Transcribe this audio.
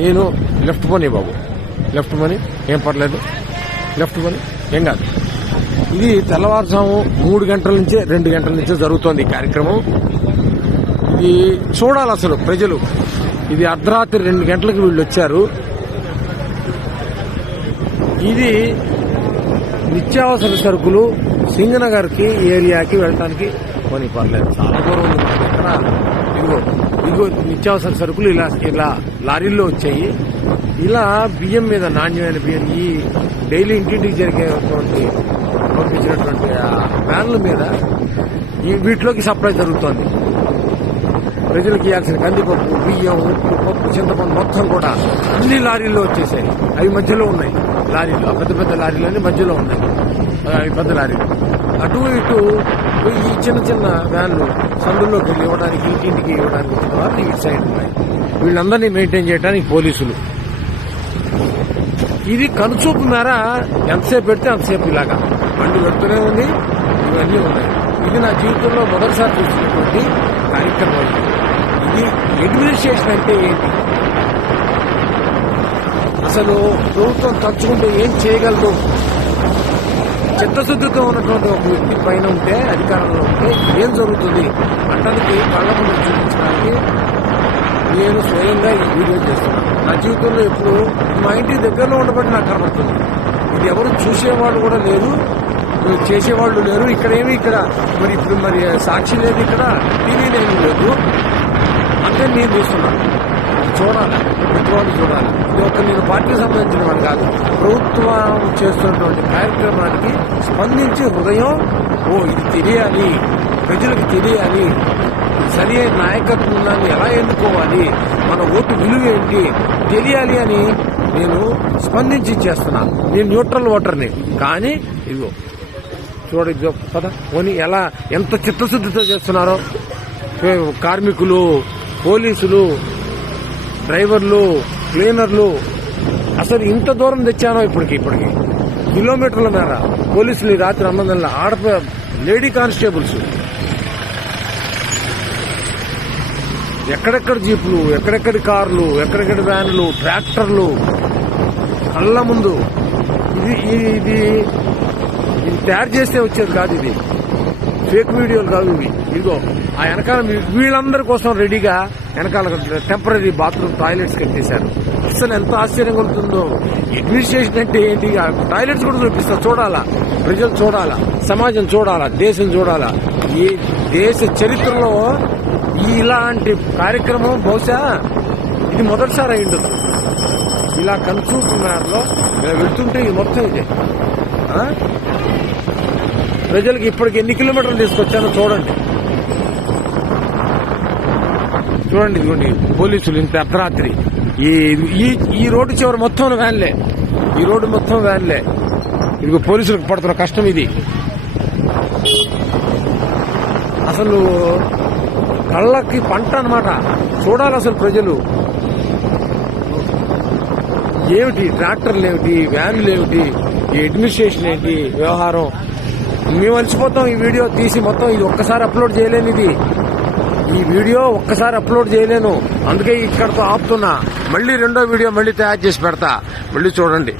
నేను లెఫ్ట్ పోనీ బాబు, లెఫ్ట్ పోనీ, ఏం పర్లేదు, లెఫ్ట్ పోనీ, ఏం కాదు. ఇది తెల్లవారుజాము 3 గంటల నుంచే 2 గంటల నుంచే జరుగుతోంది ఈ కార్యక్రమం. ఇది చూడాలి అసలు ప్రజలు. ఇది అర్ధరాత్రి 2 గంటలకు వీళ్ళు వచ్చారు. ఇది నిత్యావసర సరుకులు సింగనగర్ కి ఏరియాకి వెళ్ళడానికి కొని పర్లేదు, చాలా దూరం ఉంది. ఇక్కడ ఇదిగో నిత్యావసర సరుకులు ఇలా లారీల్లో వచ్చాయి. ఇలా బియ్యం మీద, నాణ్యమైన బియ్యం, ఈ డైలీ ఇంటింటికి జరిగేటువంటి పంపించినటువంటి వ్యాన్ల మీద వీటిలోకి సప్లై జరుగుతోంది. ప్రజలకు ఇవ్వాల్సిన కందిపప్పు, బియ్యం, ఉప్పు, పప్పు, చింతపండు మొత్తం కూడా అన్ని లారీల్లో వచ్చేసాయి. అవి మధ్యలో ఉన్నాయి లారీలు, పెద్ద పెద్ద లారీలన్నీ మధ్యలో ఉన్నాయి. అవి పెద్ద లారీలు. అటు ఇటు ఈ చిన్న చిన్న వ్యాన్లు సందుల్లోకి వెళ్ళి ఇవ్వడానికి, ఇంటింటికి ఇవ్వడానికి వచ్చిన వాళ్ళు ఇటు సైడ్ ఉన్నాయి. వీళ్ళందరినీ మెయింటైన్ చేయడానికి పోలీసులు. ఇది కనుచూపు మేర ఎంతసేపు పెడితే అంతసేపు ఇలాగా బండి పెడుతూనే ఉంది. ఇవన్నీ ఉన్నాయి. ఇది నా జీవితంలో మొదటిసారి చూసినటువంటి కార్యక్రమం. ఇది అడ్మినిస్ట్రేషన్ అంటే ఏంటి, అసలు ప్రభుత్వం తలుచుకుంటే ఏం చేయగలదు? చిత్తశుద్ధితో ఉన్నటువంటి ఒక వ్యక్తి పైన ఉంటే, అధికారంలో ఉంటే ఏం జరుగుతుంది అంటానికి కళ్ళ ముందు చూపించడానికి నేను స్వయంగా ఈ వీడియో చేస్తున్నాను. నా జీవితంలో ఎప్పుడు మా ఇంటి దగ్గరలో ఉండబట్టి నాకు కనబడుతుంది. ఇది ఎవరు చూసేవాళ్ళు కూడా లేదు, చేసేవాళ్ళు లేరు. ఇక్కడ మరి ఇప్పుడు సాక్షి లేదు, ఇక్కడ టీవీ లేదు. అంటే నేను చూస్తున్నాను. చూడాలి, ప్రతివాళ్ళు చూడాలి. ఇది ఒక నేను పార్టీకి సంబంధించిన వాడు కాదు. ప్రభుత్వం చేస్తున్నటువంటి కార్యక్రమానికి స్పందించి హృదయం, ఇది తెలియాలి, ప్రజలకు తెలియాలి, సరి అయిన నాయకత్వాన్ని ఎలా ఎన్నుకోవాలి, మన ఓటు విలువ ఏంటి తెలియాలి అని నేను స్పందించి చేస్తున్నాను. నేను న్యూట్రల్ ఓటర్ని. కానీ ఇదిగో చూడ పద పోనీ ఎలా ఎంత చిత్తశుద్ధితో చేస్తున్నారో కార్మికులు, పోలీసులు, డ్రైవర్లు, క్లీనర్లు. అసలు ఇంత దూరం తెచ్చానో ఇప్పటికి కిలోమీటర్ల మేర పోలీసులు ఈ రాత్రి అన్నదల్లా లేడీ కానిస్టేబుల్స్, ఎక్కడెక్కడ జీపులు, ఎక్కడెక్కడి కార్లు, ఎక్కడెక్కడి వ్యాన్లు, ట్రాక్టర్లు కళ్ళ ముందు. ఇది తయారు చేస్తే వచ్చేది కాదు. ఇది ఫేక్ వీడియోలు కాదు ఇవి. ఇదిగో ఆ వెనకాల వీళ్ళందరి కోసం రెడీగా వెనకాల టెంపరీ బాత్రూమ్ టాయిలెట్స్ కట్టేశారు. అసలు ఎంత ఆశ్చర్యం కలుగుతుందో. అడ్మినిస్ట్రేషన్ అంటే ఏంటి? టాయిలెట్స్ కూడా చూపిస్తా. చూడాలా, ప్రజలు చూడాలా, సమాజం చూడాలా, దేశం చూడాలా. ఈ దేశ చరిత్రలో ఇలాంటి కార్యక్రమం బహుశా ఇది మొదటిసారి అయిండదు. ఇలా కన్సూప్ మేరలో వెళ్తుంటే ఇది మొత్తం ఇదే. ప్రజలకు ఇప్పటికి ఎన్ని కిలోమీటర్లు తీసుకొచ్చానో చూడండి. ఇదిగోండి పోలీసులు ఇంత అర్ధరాత్రి ఈ రోడ్డు చివరి మొత్తం వ్యాన్లే, ఈ రోడ్డు మొత్తం వ్యాన్లే. ఇదిగో పోలీసులకు పడుతున్న కష్టం ఇది. అసలు కళ్ళకి పంట అన్నమాట. చూడాలి అసలు ప్రజలు. ఏమిటి ట్రాక్టర్లు, ఏమిటి వ్యాన్లు, ఏమిటి ఈ అడ్మినిస్ట్రేషన్ ఏంటి వ్యవహారం. మేము అలసిపోతాం ఈ వీడియో తీసి మొత్తం. ఇది ఒక్కసారి అప్లోడ్ చేయలేను. ఈ వీడియో ఒక్కసారి అప్లోడ్ చేయలేను. అందుకే ఇక్కడతో ఆపుతున్నా. మళ్ళీ రెండో వీడియో మళ్ళీ తయారు చేసి పెడతా. మళ్ళీ చూడండి.